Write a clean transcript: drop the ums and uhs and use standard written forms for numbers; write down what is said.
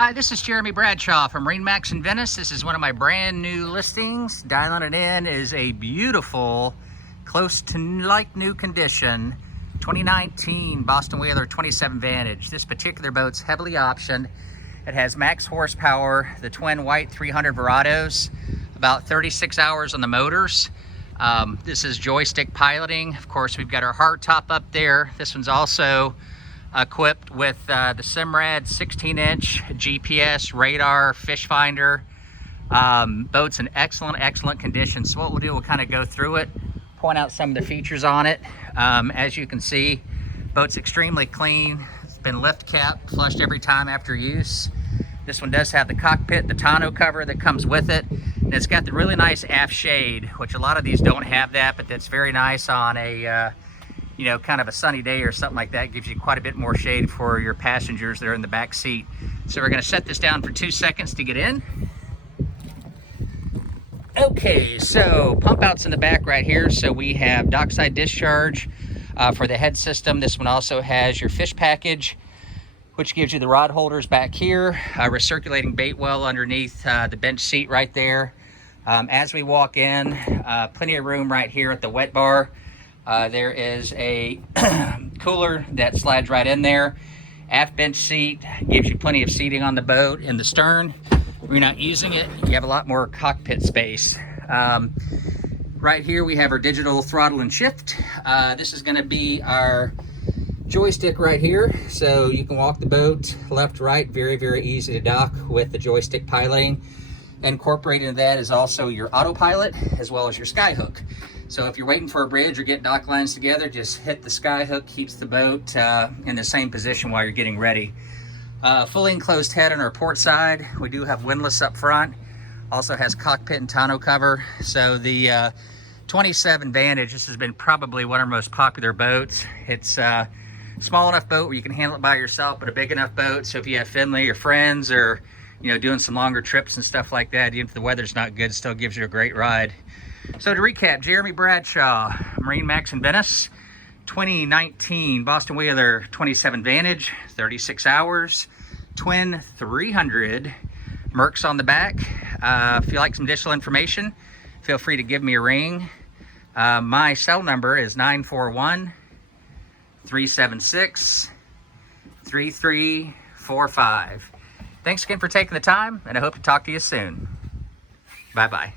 Hi, this is Jeremy Bradshaw from MarineMax in Venice. This is one of my brand new listings. Dialing it in is a beautiful, close to like new condition, 2019 Boston Whaler 27 Vantage. This particular boat's heavily optioned. It has max horsepower, the twin white 300 Verados, about 36 hours on the motors. This is joystick piloting. Of course, we've got our hardtop up there. This one's also equipped with the Simrad 16-inch GPS radar fish finder. Boat's in excellent condition. So what we'll do, we'll kind of go through it, point out some of the features on it. As you can see, boat's extremely clean. It's been lift capped, flushed every time after use. This one does have the cockpit, the tonneau cover that comes with it, and it's got the really nice aft shade, which a lot of these don't have that, but that's very nice on a you know, kind of a sunny day or something like that. It gives you quite a bit more shade for your passengers that are in the back seat. So we're going to set this down for 2 seconds to get in. Okay, so pump outs in the back right here. So we have dockside discharge for the head system. This one also has your fish package, which gives you the rod holders back here, recirculating bait well underneath the bench seat right there. As we walk in, plenty of room right here at the wet bar. There is a cooler that slides right in there. Aft bench seat gives you plenty of seating on the boat. In the stern, if you're not using it, you have a lot more cockpit space. Right here we have our digital throttle and shift. This is going to be our joystick right here, so you can walk the boat left, right, very easy to dock with the joystick piloting. Incorporated in that is also your autopilot as well as your skyhook. So if you're waiting for a bridge or get dock lines together, just hit the skyhook, keeps the boat in the same position while you're getting ready. Fully enclosed head on our port side. We do have windlass up front. Also has cockpit and tonneau cover. So the 27 Vantage, this has been probably one of our most popular boats. It's a small enough boat where you can handle it by yourself, but a big enough boat so if you have family or friends or doing some longer trips and stuff like that, even if the weather's not good, it still gives you a great ride. So to recap, Jeremy Bradshaw, MarineMax in Venice, 2019 Boston Whaler 27 Vantage, 36 hours, twin 300, Mercs on the back. If you like some additional information, feel free to give me a ring. My cell number is 941-376-3345. Thanks again for taking the time, and I hope to talk to you soon. Bye-bye.